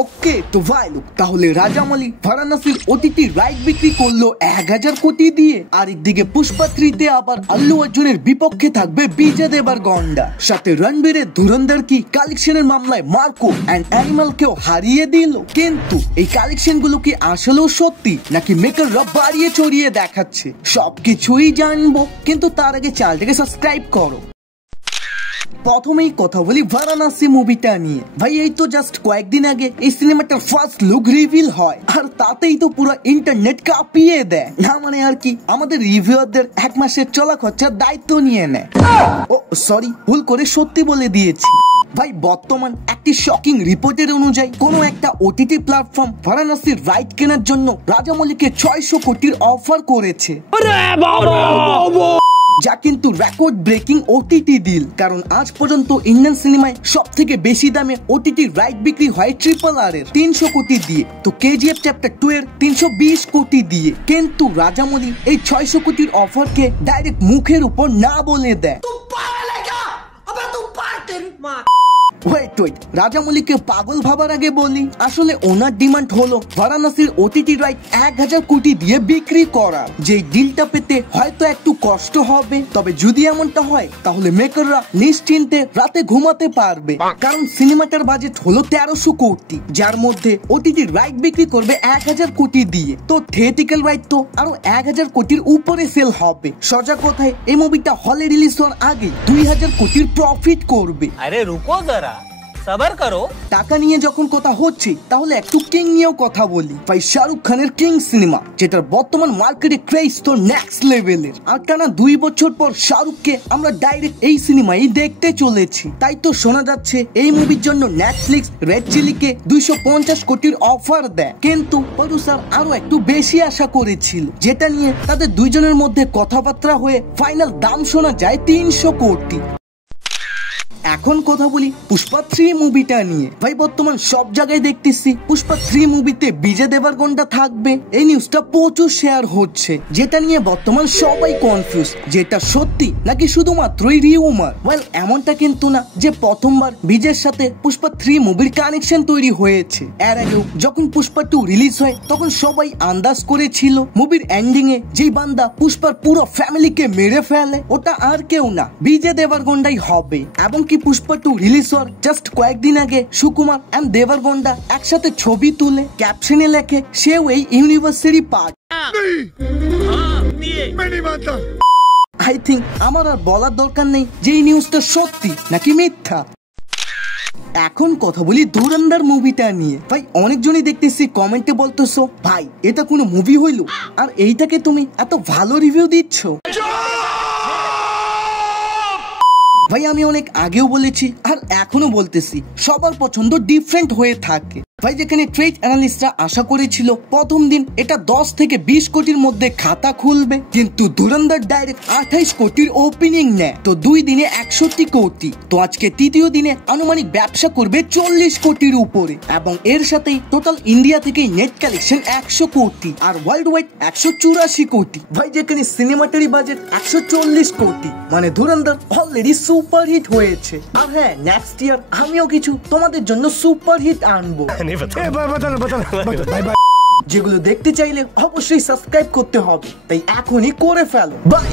ওকে তো ভাই লোক, তাহলে রাজামৌলি বারাণসীর ওটিটি রাইট বিক্রি করলো 1000 কোটি দিয়ে। আর একদিকে পুষ্পা 3-তে আবার আল্লু অর্জুনের বিপক্ষে থাকবে বিজয় দেবরকোন্ডা, সাথে রণবীরের ধুরন্ধর কি কালেকশনের মামলায় মার্কো এন্ড অ্যানিমালকেও হারিয়ে দিল। কিন্তু এই কালেকশন গুলো কি আসলেও সত্যি নাকি মেকাররা বাড়িয়ে চড়িয়ে দেখাচ্ছে, সবকিছুই জানবো। কিন্তু তার আগে চ্যানেলটাকে সাবস্ক্রাইব করো। প্রথমেই কথা বলি বারাণসী মুভিটা নিয়ে। ভাই এই তো জাস্ট কয়েকদিন আগে এই সিনেমাটার ফার্স্ট লুক রিভিল হয়, আর তাতেই তো পুরো ইন্টারনেট কাঁপিয়ে দেয়। না মানে আর কি, আমাদের রিভিউয়ারদের 1 মাসের চলা খরচার দায়িত্ব নিয়ে নেয়। ও সরি, ভুল করে সত্যি বলে দিয়েছি। ভাই বর্তমান একটি শকিং রিপোর্টের অনুযায়ী কোন একটা ওটিটি প্ল্যাটফর্ম বারাণসীর রাইট কেনার জন্য রাজামৌলিকে 600 কোটির অফার করেছে, যা কিন্তু রেকর্ড ব্রেকিং ওটিটি ডিল। কারণ আজ পর্যন্ত ইন্ডিয়ান সিনেমায় সব থেকে বেশি দামে ওটিটি রাইট বিক্রি হয় RRR এর 300 কোটি দিয়ে, তো KGF চ্যাপ্টার 2 এর 320 কোটি দিয়ে। কিন্তু রাজামৌলি এই 600 কোটির অফারকে ডাইরেক্ট মুখের উপর না বলে দেয়। ওয়েট, রাজামৌলিকে পাগল ভাবার আগে বলি, আসলে ওনার ডিমান্ড হলো বারাণসীর ওটিটি রাইট 1000 কোটি দিয়ে বিক্রি করা। যে ডিলটা পেতে হয়তো একটু কষ্ট হবে, তবে যদি এমনটা হয় তাহলে মেকাররা নিশ্চিন্তে রাতে ঘুমাতে পারবে। কারণ সিনেমাটার বাজেট হলো 1300 কোটি, যার মধ্যে ওটিটি রাইট বিক্রি করবে 1000 কোটি দিয়ে। তো থিয়েটিক্যাল রাইট তো আরো 1000 কোটির উপরে সেল হবে। সোজা কথায় এই মুভিটা হলে রিলিজ হওয়ার আগে 2000 কোটির প্রফিট করবে। আরে রুকো যারা, সবার করো। টাকা নিয়ে যখন কথা হচ্ছে, তাহলে একটু কিং নিয়েও কথা বলি। ভাই শাহরুখ খানের কিং সিনেমা, যেটার বর্তমান মার্কেটে ক্রেজ তো নেক্সট লেভেলের। আর টানা 2 বছর পর শাহরুখকে আমরা ডাইরেক্ট এই সিনেমায় দেখতে চলেছি। তাই তো শোনা যাচ্ছে এই মুভির জন্য নেটফ্লিক্স রেড চিলিকে 250 কোটির অফার দেয়। কিন্তু প্রডিউসার আরো একটু বেশি আশা করেছিল, যেটা নিয়ে তাদের দুইজনের মধ্যে কথাবার্তা হয়ে ফাইনাল দাম শোনা যায় 300 কোটি। এখন কথা বলি পুষ্পা 3 মুভিটা নিয়ে। ভাই বর্তমান সব জায়গায় দেখতেছি পুষ্পা 3 মুভিতে বিজয় দেবরকোন্ডা থাকবে। এই নিউজটা প্রচুর শেয়ার হচ্ছে, যেটা নিয়ে বর্তমান সবাই কনফিউজ, যেটা সত্যি নাকি শুধুমাত্রই রিউমার। ওয়েল এমনটা কিন্তু না যে প্রথমবার বিজয়ের সাথে পুষ্পা 3 মুভির কানেকশন তৈরি হয়েছে। এর আগেও যখন পুষ্পা 2 রিলিজ হয়, তখন সবাই আন্দাজ করেছিল মুভির এন্ডিং এ যেই বান্দা পুষ্পার পুরো ফ্যামিলিকে মেরে ফেলে, ওটা আর কেউ না, বিজয় দেবরকোন্ডাই হবে। এবং কি পুষ্পা 2 রিলিজ হওয়ার জাস্ট কয়েকদিন আগে সুকুমার এন্ড দেবরকোন্ডা একসাথে ছবি তুলে ক্যাপশনে লেখে সেও এই ইউনিভার্সেরই পার্ট। আই থিঙ্ক আমার আর বলার দরকার নেই যে এই নিউজটা সত্যি নাকি মিথ্যা। এখন কথা বলি ধুরন্ধর মুভিটা নিয়ে। ভাই অনেকজনই দেখতেছি কমেন্টে বলতেছো, ভাই এটা কোনো মুভি হইলো আর এইটাকে তুমি এত ভালো রিভিউ দিচ্ছ। ভাই আমি অনেক আগেও বলেছি আর এখনো বলতেছি, সবার পছন্দ ডিফারেন্ট হয়ে থাকে। ভাই যেখানে ট্রেড অ্যানালিস্টরা আশা করেছিল প্রথম দিন এটা 10 থেকে 20 কোটির মধ্যে খাতা খুলবে, কিন্তু ধুরন্ধর ডাইরেক্ট 28 কোটির ওপেনিং নেয়, তো 2 দিনে 61 কোটি। তো আজকে তৃতীয় দিনে আনুমানিক ব্যবসা করবে 40 কোটির উপরে, এবং এর সাথেই টোটাল ইন্ডিয়া থেকে নেট কালেকশন 100 কোটি আর ওয়ার্ল্ড ওয়াইড 184 কোটি। ভাই যেখানে সিনেমাটারি বাজেট 140 কোটি, মানে ধুরন্ধর অলরেডি সুপার হিট হয়েছে। আর হ্যাঁ, নেক্সট ইয়ার আমিও কিছু তোমাদের জন্য সুপার হিট আনবো, যেগুলো দেখতে চাইলে অবশ্যই সাবস্ক্রাইব করতে হবে, তাই এখনই করে ফেলো। বাই।